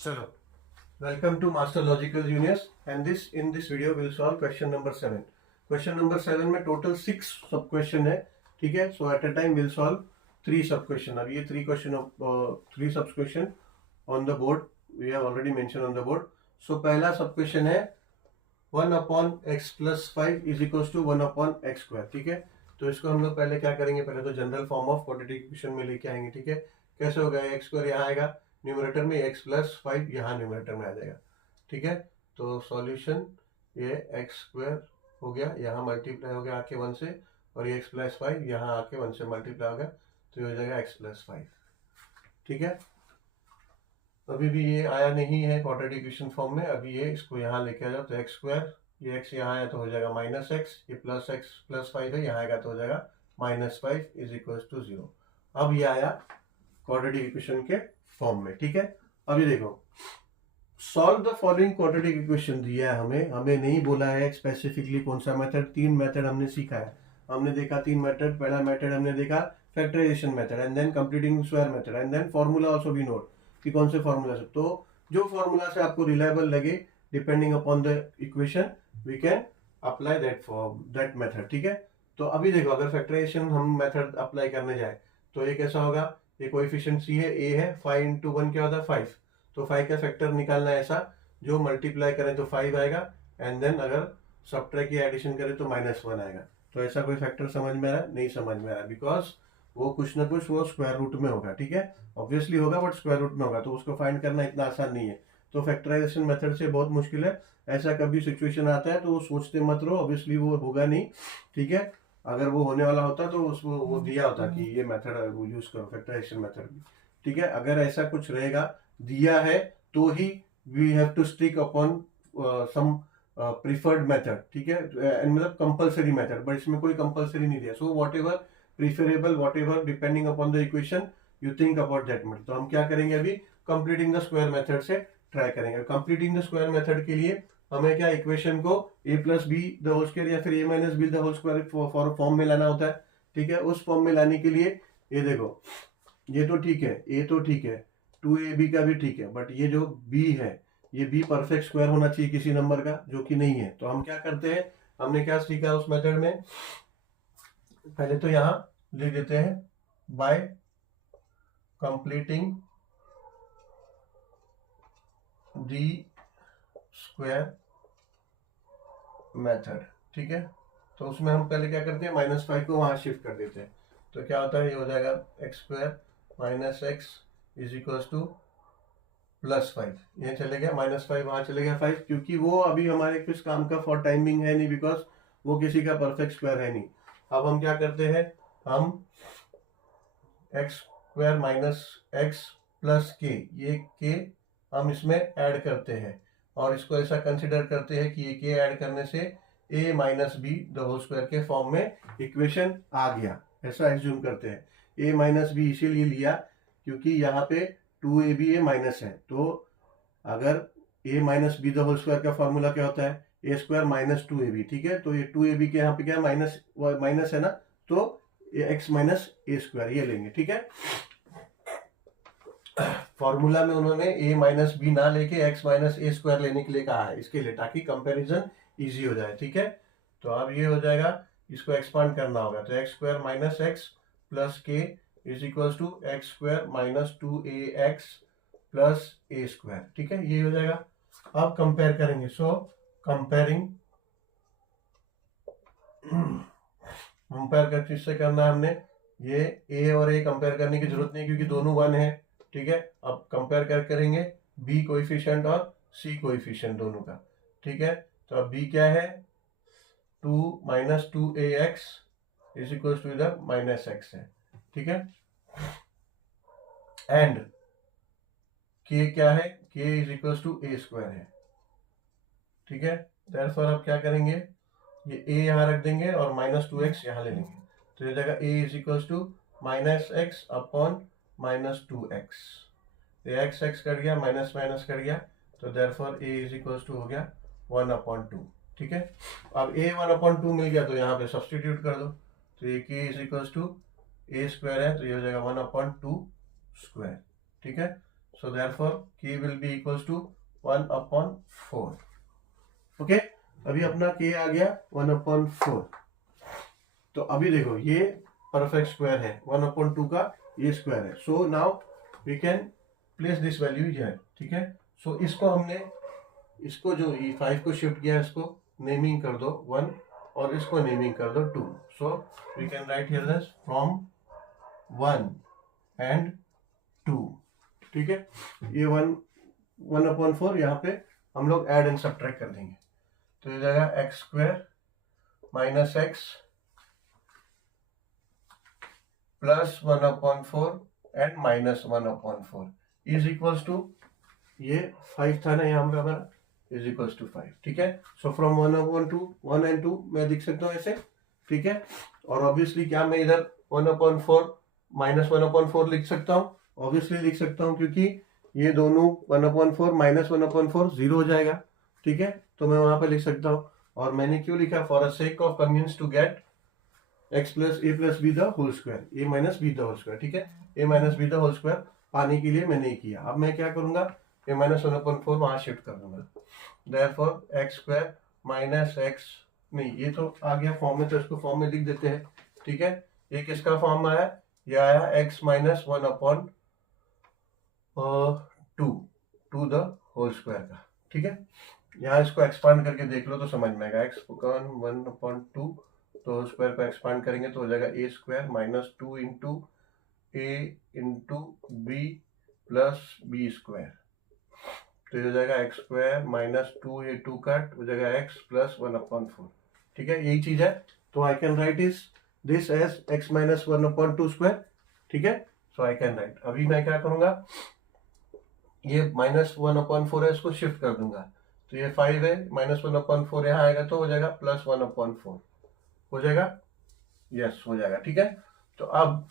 चलो, welcome to Master Logical Genius and in this video we'll solve question number 7. Question number 7 में total 6 सब question है, ठीक है. So at a time we'll solve 3 सब question. अब ये 3 सब question on the board we have already mentioned on the board. So पहला सब क्वेश्चन है 1 upon x plus 5 is equals to 1 upon x square, ठीक है. तो इसको हम लोग पहले क्या करेंगे, पहले तो general form of quadratic equation में लेके आएंगे, ठीक है. कैसे होगा, एक्स स्क्वायर यहाँ आएगा न्यूमरेटर में, x प्लस 5 यहाँ न्यूमरेटर में आ जाएगा, ठीक है. तो सॉल्यूशन ये एक्स स्क्वायर हो गया, यहाँ मल्टीप्लाई हो गया आके 1 से, और ये x प्लस 5 यहाँ आके 1 से मल्टीप्लाई हो गया, तो ये हो जाएगा x प्लस 5, ठीक है. अभी भी ये आया नहीं है क्वाड्रेटिक इक्वेशन फॉर्म में, अभी ये इसको यहाँ लेके आ जाओ, तो एक्स स्क्वायर, ये x यहाँ आया तो हो जाएगा माइनस एक्स, ये प्लस एक्स प्लस 5 है, यहाँ आएगा तो हो जाएगा माइनस 5 इज इक्वल टू 0. अब ये आया क्वाड्रेटिक इक्वेशन के फॉर्म में, ठीक है. अभी देखो, solve the following quadratic equation दिया है हमें नहीं बोला है स्पेसिफिकली कौन सा मेथड. 3 मेथड हमने सीखा है, हमने देखा 3 मेथड. पहला मेथड हमने देखा factorisation method, and then completing square method, and then formula also we note कि कौन से फॉर्मूला से. तो जो फॉर्मूला से आपको रिलायबल लगे depending upon the equation we can apply that method, ठीक है. तो अभी देखो, अगर फैक्टराइजेशन हम मेथड अप्लाई करने जाए तो ये कैसा होगा, ये कोएफिशिएंट सी है, ए है, 5 इंटू 1 क्या होता है 5. तो 5 का फैक्टर निकालना है ऐसा जो मल्टीप्लाई करें तो 5 आएगा, एंड देन अगर सब्ट्रैक्ट या एडिशन करें तो -1 आएगा. तो ऐसा कोई फैक्टर समझ में आ रहा है? नहीं समझ में आ रहा, बिकॉज वो कुछ ना कुछ वो स्क्वायर रूट में होगा, ठीक है. ऑब्वियसली होगा बट स्क्वायर रूट में होगा, तो उसको फाइंड करना इतना आसान नहीं है. तो फैक्टराइजेशन मेथड से बहुत मुश्किल है. ऐसा कभी सिचुएशन आता है तो सोचते मत रहो, ऑब्वियसली वो होगा नहीं, ठीक है. अगर वो होने वाला होता तो उसको वो दिया होता कि ये मेथड वो यूज करो, फैक्टराइजेशन मेथड भी, ठीक है. अगर ऐसा कुछ रहेगा दिया है तो ही we have to stick upon some preferred method, ठीक है. मतलब कंपलसरी मेथड, बट इसमें कोई कंपलसरी नहीं दिया. So whatever preferable, whatever depending upon the equation you think about that method. तो हम क्या करेंगे, अभी कंप्लीटिंग द स्क्वायर मेथड से ट्राई करेंगे. कंप्लीटिंग द स्क्वायर मेथड के लिए हमें क्या, इक्वेशन को a plus B the whole square या फिर a minus B the whole square form में लाना होता है, ठीक है. उस फॉर्म में लाने के लिए ये देखो, ये तो ठीक है, a तो ठीक है, 2ab का भी ठीक है, बट ये जो b है, ये b परफेक्ट स्क्वायर होना चाहिए किसी नंबर का, जो कि नहीं है. तो हम क्या करते हैं, हमने क्या सीखा उस मेथड में, पहले तो यहां लिख देते हैं bye completing the square method, ठीक है. तो उसमें हम पहले क्या करते हैं, -5 को वहां शिफ्ट कर देते हैं. तो क्या होता है, ये हो जाएगा x square minus x is equal two plus 5. ये चले गया -5, वहां चले गया 5, क्योंकि वो अभी हमारे किस काम का फॉर टाइमिंग है नहीं, बिकॉज वो किसी का परफेक्ट स्क्वायर है नहीं. अब हम क्या करते हैं, हम x square minus x plus के, ये के हम इसमें ऐड करते हैं, और इसको ऐसा कंसिडर करते हैं कि ये के ऐड करने से a minus B the whole square के फॉर्म में इक्वेशन आ गया, ऐसा एज्यूम करते हैं. a माइनस बी इसीलिए लिया क्योंकि यहाँ पे 2ab a माइनस है. तो अगर a minus B the whole square का फॉर्मूला क्या होता है, a स्क्वायर माइनस 2ab, ठीक है. तो ये 2ab के यहाँ पे क्या माइनस है ना, तो x माइनस ए स्क्वायर ये लेंगे, ठीक है. फॉर्मूला में उन्होंने a माइनस बी ना लेके x माइनस ए स्क्वायर लेने के लिए कहा है, इसके लिए, ताकि कंपैरिजन इजी हो जाए, ठीक है. तो अब ये हो जाएगा, इसको एक्सपांड करना होगा, तो x square minus x plus के is equal to x square minus 2ax plus a square, ठीक है. ये हो जाएगा. अब कंपेयर करेंगे, सो कंपेयरिंग कंपेयर कर किससे करना है हमने, ये a और a कंपेयर करने की जरूरत नहीं क्योंकि दोनों 1 है, ठीक है. अब कंपेयर करेंगे b कोएफिशिएंट और c कोएफिशिएंट दोनों का, ठीक है. तो अब b क्या है, 2 minus 2ax is equal to इधर माइनस एक्स है, ठीक है. एंड k क्या है, k is equal to A square है, ठीक है. देयरफॉर अब क्या करेंगे, ये a यहाँ रख देंगे और -2x यहाँ ले लेंगे, तो ये जाएगा a is equal to -x upon -2x. ये x कट गया, माइनस माइनस कट गया, तो therefore a is equal to हो गया 1/2, ठीक है. अब a 1/2 मिल गया तो यहाँ पे सब्सटीट्यूट कर दो, तो ये k is equal to A square है, तो ये हो जाएगा 1/2 स्क्वायर, ठीक है. So therefore k will be equals to 1/4. Okay, अभी अपना k आ गया 1/4. तो अभी देखो ये परफेक्ट स्क्वायर है, 1/2 का ये स्क्वायर है. So now we can place this value here. ठीक है, सो इसको हमने इसको जो ये 5 को शिफ्ट किया, इसको नेमिंग कर दो 1 और इसको नेमिंग कर दो 2. So we can write here this from 1 and 2. ठीक है, ये 1/4 यहाँ पे हम लोग ऐड एंड सब्ट्रैक्ट कर देंगे. तो ये जाएगा x² minus x plus 1/4 and minus 1/4 is equals to, ये 5 था ना यहाँ पे हमारा, इज इक्वल्स टू 5. ठीक है, सो फ्रॉम 1/2 1 एंड 2 मैं लिख सकता हूँ ऐसे. ठीक है, और ऑब्वियसली क्या मैं इधर 1/4 माइनस 1/4 लिख सकता हूँ? ऑब्वियसली लिख सकता हूँ, क्योंकि ये दोनों 1/4 माइनस 1/4 जीरो हो जाएगा. ठीक है, तो मैं वहां पे लिख सकता हूँ. और मैंने क्यों लिखा? For a sake of convenience to get x plus a plus b the whole square, a minus b the whole square. ठीक है, a minus b the whole square पाने के लिए मैंने ये किया. अब मैं क्या करूंगा, a माइनस 1/4 वहां शिफ्ट कर दूंगा. देयरफॉर x² माइनस x, नहीं ये तो आ गया फॉर्म में, तो इसको फॉर्म में लिख देते हैं. ठीक है, ये किसका फॉर्म आया? ये आया x minus 1/2 to the whole square का. ठीक है, यहाँ इसको एक्सपांड करके देख लो तो समझ में आएगा. x 1/2 तो स्क्वायर को एक्सपांड करेंगे तो हो जाएगा a² minus 2 into a into B plus b². तो ये हो जाएगा x² माइनस 2a2 कट हो जाएगा x प्लस 1/4. ठीक है, यही चीज है. तो I can write this as x minus 1/2 square. ठीक है, सो आई कैन राइट. अभी मैं क्या करूंगा, ये माइनस 1/4 है, इसको शिफ्ट कर दूंगा. तो ये 5 है, माइनस 1/4 यहाँ आएगा तो हो जाएगा प्लस 1/4 हो जाएगा. यस, हो जाएगा. ठीक है, तो अब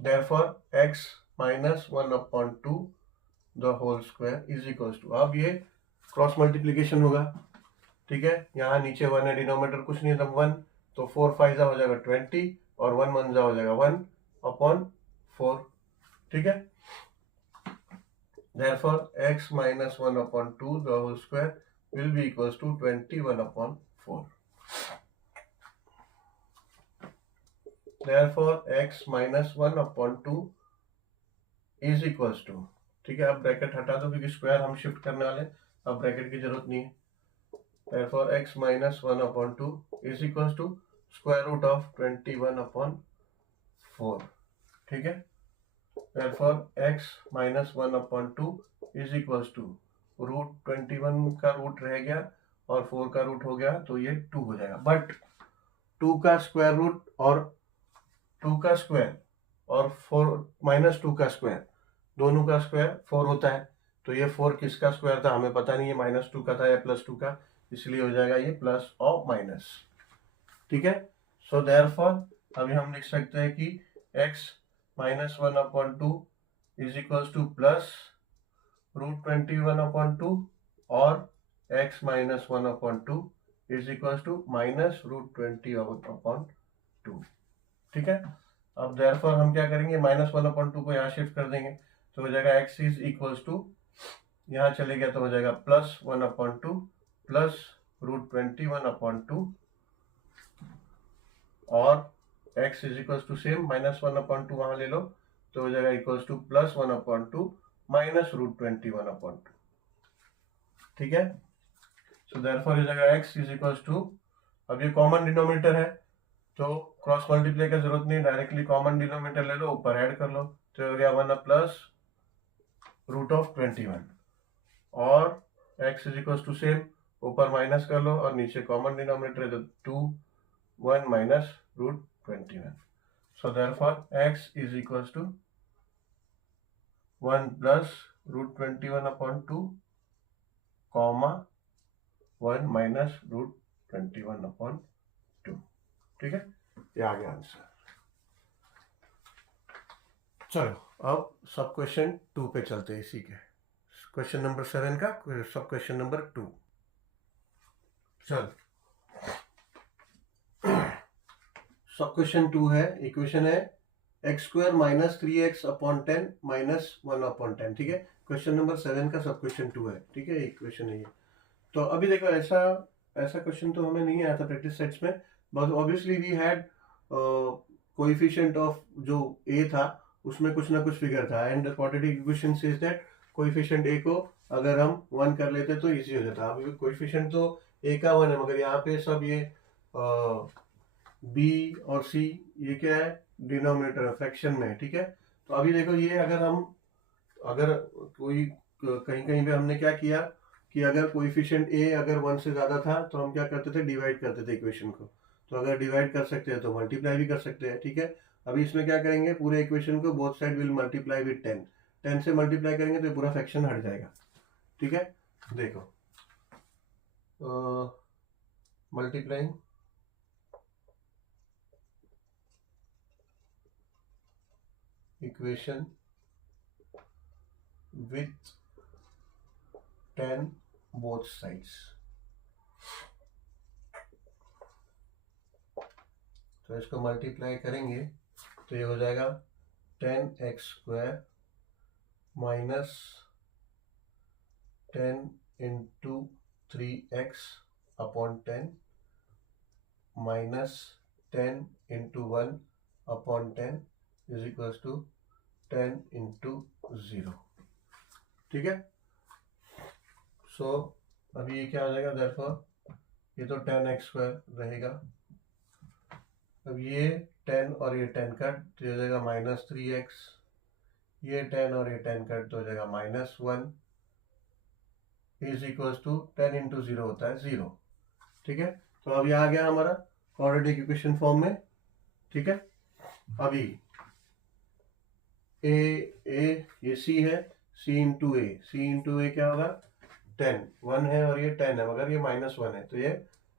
therefore x minus 1/2 the whole square is equals to, अब ये क्रॉस मल्टीप्लीकेशन होगा. ठीक है, यहाँ नीचे 1 है, डिनोमिनेटर कुछ नहीं था 1, तो 4 5 हो जाएगा 20 और 1 1 हो जाएगा 1/4. ठीक है, therefore x minus 1/2 the whole square will be equals to 21/4. Therefore x minus 1/2 is equals to, ठीक है, अब ब्रैकेट हटा दो क्योंकि स्क्वायर हम शिफ्ट करने वाले, अब ब्रैकेट की जरूरत नहीं है. Therefore x minus 1/2 is equals to square root of 21/4. ठीक है, therefore x minus 1/2 is equals to root 21 का रूट रह गया और 4 का रूट हो गया तो ये 2 हो जाएगा. बट 2 का स्क्वायर रूट और 2 का स्क्वायर और 4 माइनस 2 का स्क्वायर, दोनों का स्क्वायर 4 होता है. तो ये 4 किसका स्क्वायर था हमें पता नहीं है, माइनस 2 का था या प्लस 2 का, इसलिए हो जाएगा ये प्लस और माइनस. ठीक है, सो देयरफॉर अभी हम लिख सकते हैं कि x minus 1/2 is equals to plus root 21/2 और x minus 1/2 is equals to minus root 20/2. ठीक है, अब देयरफॉर हम क्या करेंगे, माइनस 1/2 को यहाँ शिफ्ट कर देंगे तो हो जाएगा x इज इक्वल्स टू, यहाँ चले गया तो हो जाएगा प्लस 1/2 प्लस रूट 21/2 और x is equals to same minus 1/2 वहां ले लो तो हो जाएगा equals to plus 1/2 minus root 21/2. ठीक है, सो देयरफॉर हो जाएगा x इज इक्वल्स टू, अब ये कॉमन डिनोमिनेटर है तो क्रॉस मल्टीप्लाई का जरूरत नहीं, डायरेक्टली कॉमन डिनोमिनेटर ले लो, ऊपर ऐड कर लो तो हो गया 1 प्लस रूट ऑफ 21 और x is equals to same, ऊपर माइनस कर लो और नीचे कॉमन डिनोमिनेटर है तो 2 1 minus root 21. So therefore x is equals to 1 plus root 21/2 comma 1 minus root 21/2. ठीक है, ये आ गया आंसर. चलो अब सब क्वेश्चन 2 पे चलते हैं. इसी के क्वेश्चन नंबर 7 का सब क्वेश्चन नंबर 2. चल सब क्वेश्चन 2 है, इक्वेशन है x square minus 3x upon 10 minus 1 upon 10, ठीक है। क्वेश्चन नंबर 7 का सब क्वेश्चन 2 है, ठीक है, एक क्वेश्चन है ये। तो अभी देखो ऐसा ऐसा क्वेश्चन तो हमें नहीं आया था प्रैक्टिस सेट्स में, but obviously we had coefficient of जो a था उसमें कुछ ना कुछ फिगर था, and quadratic equation says that coefficient a को अगर हम 1 कर लेते तो इजी हो जाता। अभी कोएफिशिएंट तो a का 1 है, मगर यहाँ पे सब ये b और c ये क्या है, डिनोमिनेटर फ्रैक्शन में, ठीक है। तो अभी देखो ये अगर कोई कहीं कहीं पे हमने क्या किया कि अगर कोएफिशिएंट a अगर 1 से ज्यादा था तो हम क्या करते थे, डिवाइड करते थे इक्वेशन को। तो अगर डिवाइड कर सकते हैं तो मल्टीप्लाई भी कर सकते हैं, ठीक है। अभी इसमें क्या करेंगे, पूरे इक्वेशन को both side will multiply with 10, 10 से मल्टीप्लाई करेंगे तो ये पूरा फ्रैक्शन हट जाएगा, ठीक है। देखो multiplying equation with 10 both sides, तो इसको मल्टीप्लाई करेंगे तो ये हो जाएगा 10x square minus 10 into 3x upon 10 minus 10 into 1 upon 10 is equal to 10 into 0, ठीक है। सो अभी ये क्या हो जाएगा, देयरफॉर ये तो 10x स्क्वायर रहेगा। अब ये 10 और ये 10 कट तो हो जाएगा माइनस 3x, ये 10 और ये 10 कट तो हो जाएगा minus 1 is equal to 10 into 0 होता है 0, ठीक है। तो अब ये आ गया हमारा क्वाड्रेटिक इक्वेशन फॉर्म में, ठीक है। अभी ये c है, c इंटू ए क्या होगा 10, 1 है और ये 10 है, मगर ये माइनस 1 है तो ये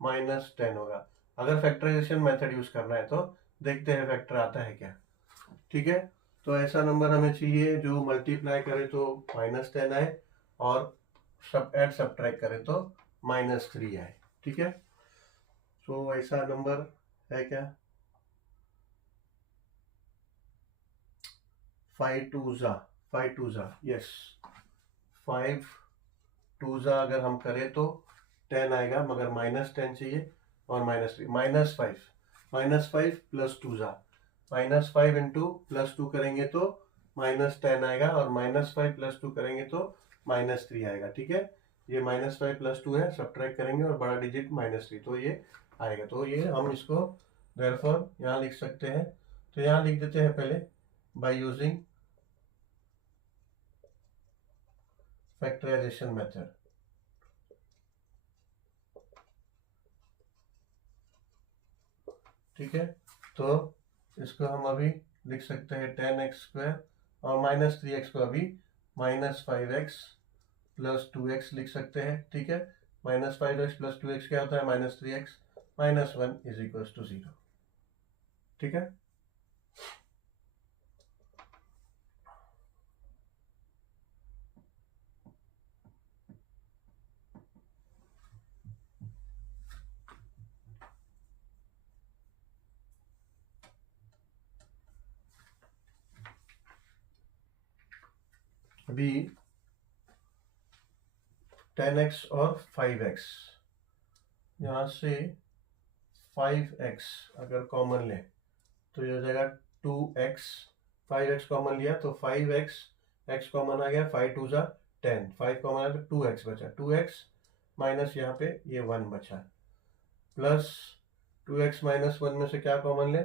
माइनस 10 होगा। अगर फैक्टराइजेशन मेथड यूज करना है तो देखते हैं फैक्टर आता है क्या, ठीक है। तो ऐसा नंबर हमें चाहिए जो मल्टीप्लाई करे तो माइनस 10 आए और सब ऐड सब्ट्रैक्ट करे तो माइनस 3 आए, ठीक है। तो ऐसा नंबर है क्या, 5 टू ज़ा यस, 5 टू ज़ा अगर हम करें तो 10 आएगा, मगर माइनस 10 चाहिए और minus 3, minus five plus two ज़ा, माइनस 5 इंटू प्लस 2 करेंगे तो माइनस 10 आएगा और माइनस 5 प्लस 2 करेंगे तो माइनस 3 आएगा, ठीक है। ये माइनस 5 प्लस 2 है, सब्ट्रैक्ट करेंगे और बड़ा डिजिट माइनस 3, तो ये आएगा। तो ये हम इसको देयरफॉर यहाँ लिख सकते हैं। तो यहाँ लिख देते हैं पहले बाय यूजिंग फैक्टराइजेशन मेथड, ठीक है। तो इसको हम अभी लिख सकते हैं 10x स्क्वायर और माइनस 3x को अभी माइनस 5x प्लस 2x लिख सकते हैं, ठीक है। माइनस 5x प्लस 2x क्या होता है, minus 3x minus 1 is equal to 0, ठीक है। अभी 10x और 5x, यहाँ से 5x अगर कॉमन ले तो ये हो जाएगा 2x, 5x कॉमन लिया तो 5x, x कॉमन आ गया, 5 टू ज़ा 10, 5 कॉमन आया तो 2x बचा, 2x माइनस यहाँ पे ये 1 बचा, प्लस 2x माइनस 1 में से क्या कॉमन ले,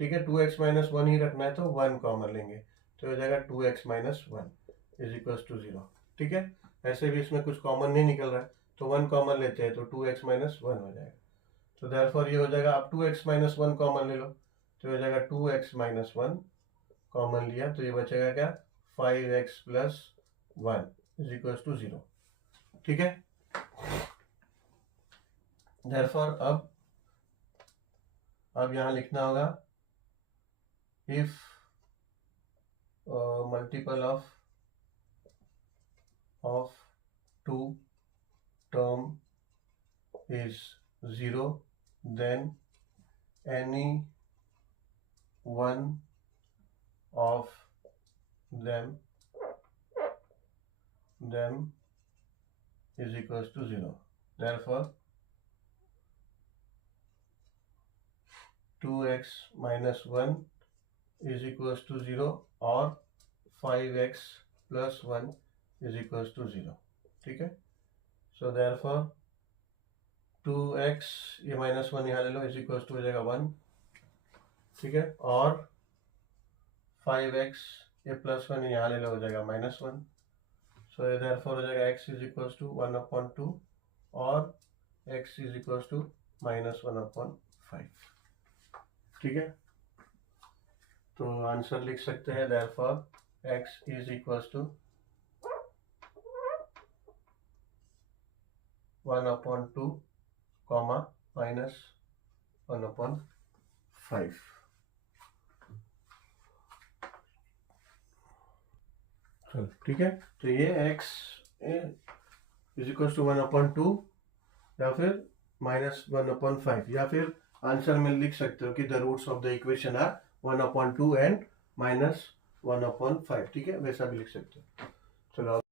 ठीक है, 2x माइनस 1 ही रखना है तो 1 कॉमन लेंगे तो हो जाएगा 2x minus 1 is equal to 0, ठीक है। ऐसे भी इसमें कुछ कॉमन नहीं निकल रहा है तो 1 कॉमन लेते हैं तो 2x माइनस 1 हो जाएगा। तो देयरफॉर ये हो जाएगा, अब 2x माइनस 1 कॉमन ले लो तो हो जाएगा 2x माइनस 1 कॉमन लिया तो ये बचेगा क्या, 5x plus 1 is equal to 0, ठीक है। देयरफॉर अब यहाँ लिखना होगा if multiple of 2 term is 0 then any one of them is equals to 0. Therefore 2x minus 1 is equals to 0 or 5x plus 1 is equals to 0. ठीक है. So therefore 2x ये minus 1 यहाँ ले लो, इज इक्वल्स टू हो जाएगा 1. ठीक है. और 5x ये प्लस 1 यहाँ ले लो, हो जाएगा माइनस 1. सो देयरफॉर हो जाएगा x इज इक्वल्स टू 1/2 और x is equals to minus 1/5. ठीक है. तो आंसर लिख सकते हैं therefore x is equals to 1/2 comma minus 1/5. चलो ठीक है. तो ये x इज इक्वल टू 1/2 या फिर माइनस 1/5, या फिर आंसर में लिख सकते हो कि the roots of the equation are 1/2 and minus 1/5. ठीक है, वैसा भी लिख सकते हो. चलो